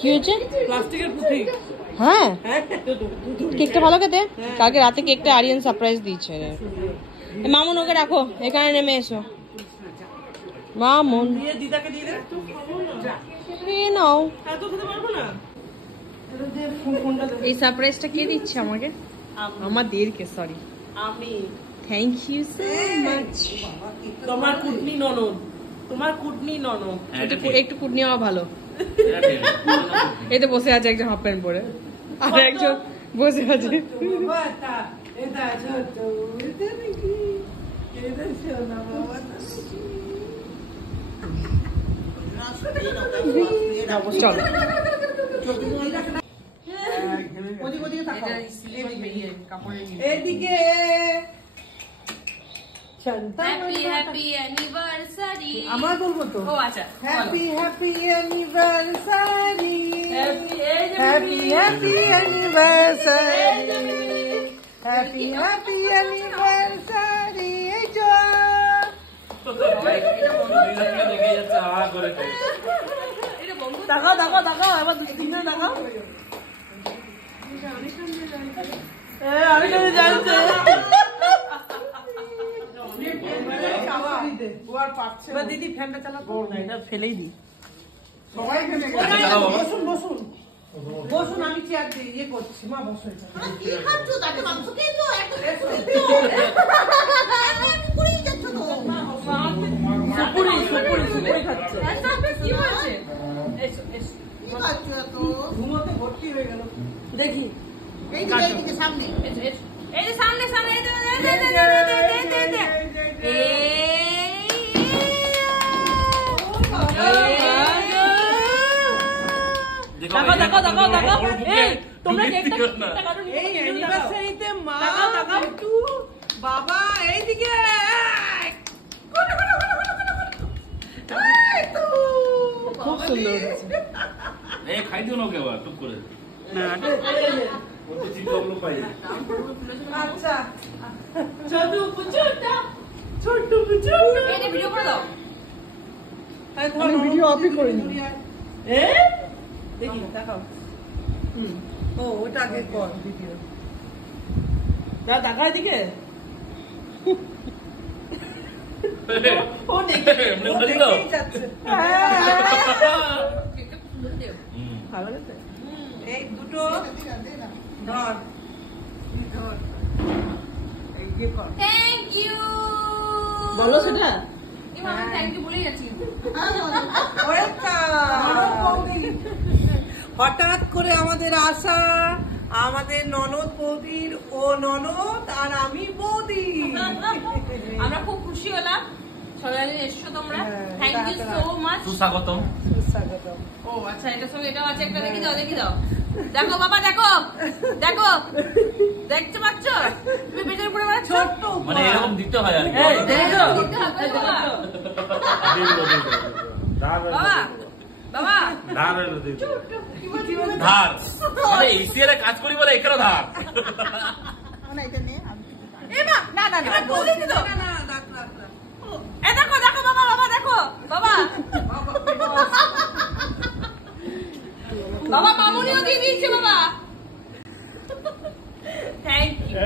কি হয়েছে? হ্যাঁ, কেকটা ভালো খেতে। কালকে রাতে কেকটা আরিয়ান সারপ্রাইজ দিয়েছে। মামুন ওকে রাখো, এখানে নেমে এসো। মামুন নাও, এই সারপ্রাইজটা কে দিচ্ছে আমাকে? আমাদেরকে, সরি আমি। Thank you so much. তোমার কুটনি ননদ, তোমার কুটনি ননদ। একটু কুটনি হওয়া ভালো। এতে বসে আছে একজন হাফ প্যান্ট পরে, আর একজন বসে আছে। এদিকে হ্যাপি অ্যানিভার্সারি। আমার বলবো তো। ও আচ্ছা, happy anniversary, happy anniversary, happy anniversary. এই যে তাকাও তাকাও তাকাও, এবার দুদিনে তাকাও। আমি জানতে দিদি ফ্যানটা চালাবো না, এটা ফেলেই দিই। বসুন বসুন বসুন, আমি চেয়ার দিয়ে ইয়ে করছি। মা বসো। ঘুমোতে ভর্তি হয়ে গেল। দেখি সামনে, এই যে সামনে সামনে, দেখো দেখো দেখো দেখো, এই তোমরা কেকটা কাটুনি। এই অ্যানিভার্সারিতে মা একটু বাবা এইদিকে খুব সুন্দর হয়েছে। এই খাই দিও না ওকে আবার টুক করে। ও তো চিন্তাগুলো পাই। আচ্ছা ছোট পুচুটা, ছোট পুচুটা। এই ভিডিও করে দাও। আমি ভিডিও অফই করিনি। এ দেখি দেখাও। ও ওটা আগে কর ভিডিও। যা দেখা এদিকে। ও দেখে যাচ্ছে। ভালো লাগছে। এই দুটো ধর, ধর, এই যে কর। থ্যাংক ইউ বলো সেটা। আমি থ্যাংক ইউ বলেই যাচ্ছি। হঠাৎ করে আমাদের আশা, আমাদের ননদ বৌদির, ও ননদ আর আমি বৌদি। আমরা খুব খুশি হলাম সবাই এসছো তোমরা। Thank you so much. সুস্বাগতম। সুস্বাগতম। ও আচ্ছা, এটার সঙ্গে এটাও আছে একটা। দেখি দাও দেখি দাও। দেখো বাবা, দেখো দেখো, দেখতে পাচ্ছ? তুমি পেছনে পড়ে বেড়াচ্ছ। ছোট্ট মানে এরকম দিতে হয় আর কি। বাবা বাবা ধার মানে ইসিআর কাজ করি বলে এখানে ধার। না না না, বলে দিত। এ দেখো দেখো বাবা, বাবা দেখো বাবা, বাবা মামুনিও দিয়ে দিয়েছে বাবা। Thank you.